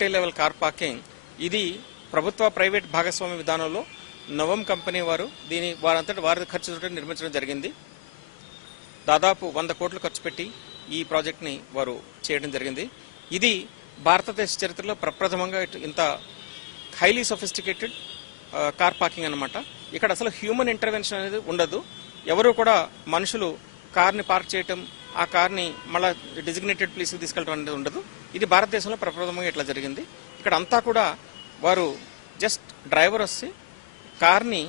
Multi level car parking ఇది ప్రభుత్వ private భాగస్వామ్య విధానంలో నవం కంపెనీ వారు వారంతటి వారి ఖర్చుతో నిర్మించడం జరిగింది. దాదాపు 100 కోట్లు ఖర్చు పెట్టి ఈ ప్రాజెక్ట్ని వారు చేయడం జరిగింది. ఇది భారతదేశ చరిత్రలో ప్రప్రథమంగా ఇంత హైలీ సొఫిస్టికేటెడ్ కార్ పార్కింగ్ అన్నమాట. ఇక్కడ అసలు హ్యూమన్ ఇంటర్వెన్షన్ అనేది ఉండదు. ఎవరు కూడా మనుషులు కార్ని పార్క్ చేయటం, ఆ కార్ని మళ్ళీ డిజిగ్నేటెడ్ ప్లేస్కి తీసుకెళ్ళడం అనేది ఉండదు. ఇది భారతదేశంలో ప్రప్రథమంగా ఇట్లా జరిగింది. ఇక్కడ అంతా కూడా వారు జస్ట్ డ్రైవర్ వచ్చి కార్ని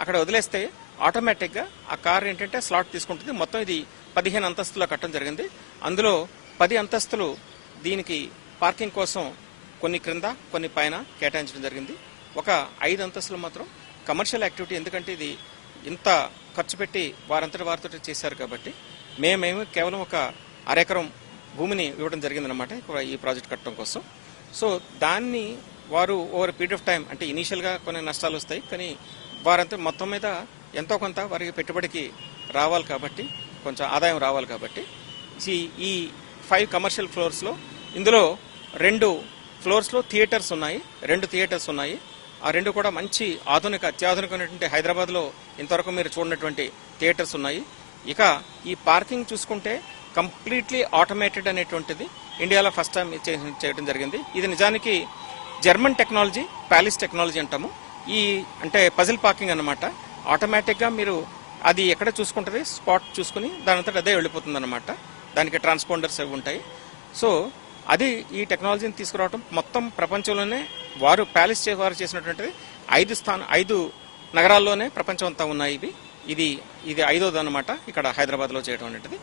అక్కడ వదిలేస్తే ఆటోమేటిక్గా ఆ కార్ ఏంటంటే స్లాట్ తీసుకుంటుంది. మొత్తం ఇది 15 అంతస్తులో కట్టడం జరిగింది. అందులో 10 అంతస్తులు దీనికి పార్కింగ్ కోసం, కొన్ని క్రింద కొన్ని పైన కేటాయించడం జరిగింది. ఒక 5 అంతస్తులు మాత్రం కమర్షియల్ యాక్టివిటీ, ఎందుకంటే ఇది ఇంత ఖర్చు పెట్టి వారంతటి వారితో చేశారు కాబట్టి మేమేమి కేవలం ఒక అరెకరం భూమిని ఇవ్వడం జరిగిందనమాట ఈ ప్రాజెక్ట్ కట్టడం కోసం. సో దాన్ని వారు ఓవర్ పీరియడ్ ఆఫ్ టైం, అంటే ఇనీషియల్గా కొన్ని నష్టాలు వస్తాయి, కానీ వారంతా మొత్తం మీద ఎంతో కొంత వారికి పెట్టుబడికి రావాలి కాబట్టి, కొంచెం ఆదాయం రావాలి కాబట్టి ఈ 5 కమర్షియల్ ఫ్లోర్స్లో ఇందులో 2 ఫ్లోర్స్లో థియేటర్స్ ఉన్నాయి. 2 థియేటర్స్ ఉన్నాయి. ఆ 2 కూడా మంచి అత్యాధునికమైనటువంటి హైదరాబాద్లో ఇంతవరకు మీరు చూడనటువంటి థియేటర్స్ ఉన్నాయి. ఇక ఈ పార్కింగ్ చూసుకుంటే కంప్లీట్లీ ఆటోమేటెడ్ అనేటువంటిది ఇండియాలో ఫస్ట్ టైం చేయడం జరిగింది. ఇది నిజానికి జర్మన్ టెక్నాలజీ, ప్యాలిస్ టెక్నాలజీ అంటాము. అంటే పజిల్ పార్కింగ్ అన్నమాట. ఆటోమేటిక్గా మీరు అది ఎక్కడ చూసుకుంటుంది, స్పాట్ చూసుకుని దానంతట అదే వెళ్ళిపోతుంది అనమాట. దానికి ట్రాన్స్పాండర్స్ అవి ఉంటాయి. సో అది ఈ టెక్నాలజీని తీసుకురావడం మొత్తం ప్రపంచంలోనే వారు ప్యాలిస్ వారు చేసినటువంటిది 5 నగరాల్లోనే ప్రపంచం అంతా ఉన్నాయి. ఇది 5వ అనమాట ఇక్కడ హైదరాబాద్లో చేయడం అనేటిది.